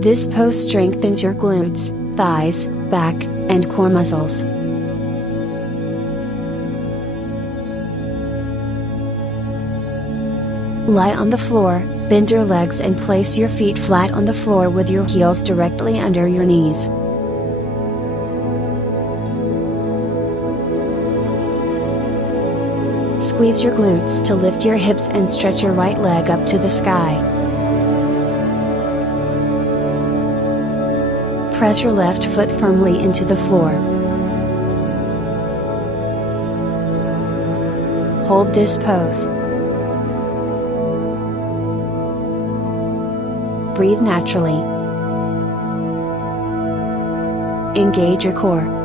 This pose strengthens your glutes, thighs, back, and core muscles. Lie on the floor, bend your legs and place your feet flat on the floor with your heels directly under your knees. Squeeze your glutes to lift your hips and stretch your right leg up to the sky. Press your left foot firmly into the floor. Hold this pose. Breathe naturally. Engage your core.